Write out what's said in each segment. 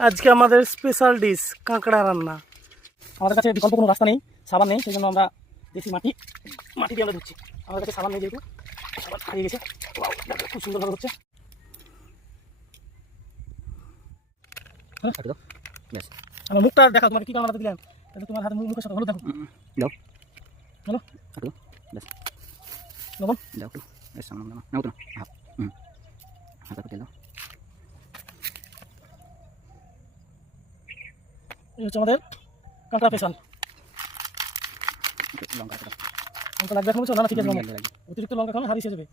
আজকে আমাদের special dish কাঁকড়া রান্না। আমাদের কাছে বিকল্প কোনো রাস্তা নেই, সাবান নেই, সেই জন্য আমরা দেশি মাটি দিয়ে আমরা ধুচ্ছি। আমাদের কাছে সাবান নেই, যেহেতু সাবান হারিয়ে গেছে। খুব সুন্দরভাবে হচ্ছে। আমার মুখটা দেখা, তোমাকে কি কারণ দিলাম, তোমার হাতে মুখের সাথে হলুদ দেখো। হলো লবণ দাও একটু, নাও তো হালকা তেল দাও। এই হচ্ছে আমাদের কাঁকড়া স্পেশাল। লঙ্কা লাগবে এখন, বুঝছো না? ঠিক আছে, অতিরিক্ত লঙ্কা খাওয়া হারিয়ে যাবে।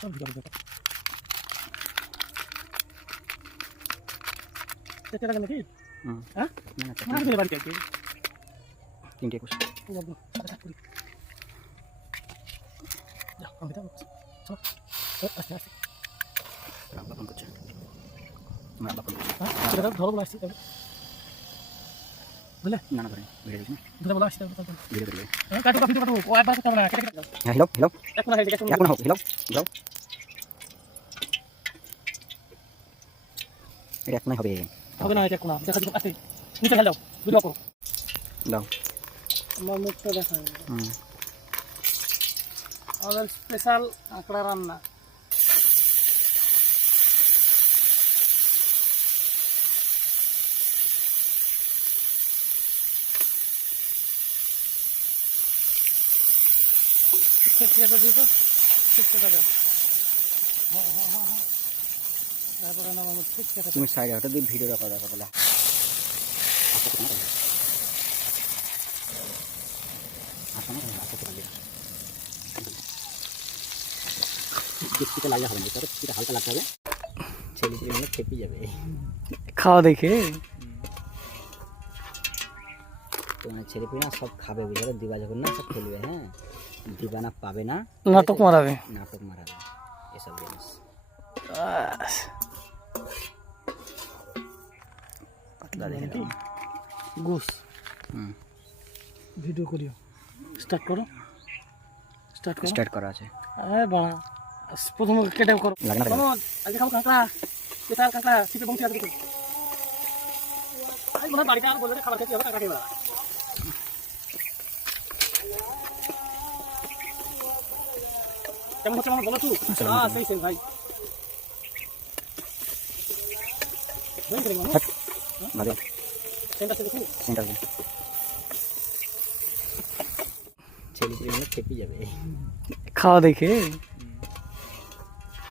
সব ভিতরে দেখতে লাগে নাকি? হ্যাঁ বাড়িতে আর কি 3:21 ধরো বলে আসছি, বুঝলে? না ধরে ধরে বলে আসছি। হ্যালো হ্যালো, এখন হোক হ্যালো যাও, এটা এখন হবে না, এটা এখন দেখা দিও। আছে নিচে ফেল দাও, ভিডিও করো দাও। আমার মুখটা দেখা আমাদের স্পেশাল কাঁকড়া রান্না। ঠিক আছে দিই তো, ঠিক আছে দাও। তারপরে নাম আমার ঠিক আছে, তুমি সাইডে হঠাৎ ভিডিওটা করা কথা বলা। হালকা লাগতে হবে, ছেলে খেপে যাবে খাওয়া দেখে। তোমার ছেলে পেয়ে না সব খাবে, বুঝলো? দিবা যখন না সব খেলবে। হ্যাঁ, দিবা না পাবে না, নাটক মারাবে এসব জিনিস। পাতলা দেখে গোস ভিডিও করিও। স্টার্ট করা আছে। আরে বাবা, প্রথম কেটে করো। আজকে খাবো কাঁকড়া, স্পেশাল কাঁকড়া। শীতে বংশী আছে দেখুন। আমি বাড়িতে আর বললে খাবার খেতে হবে, কাঁকড়া খেয়ে বেড়া। কেমন হচ্ছে আমার বলো তো? সেই সেই ভাই ছেলে খেপে যাবে খাওয়া দেখে।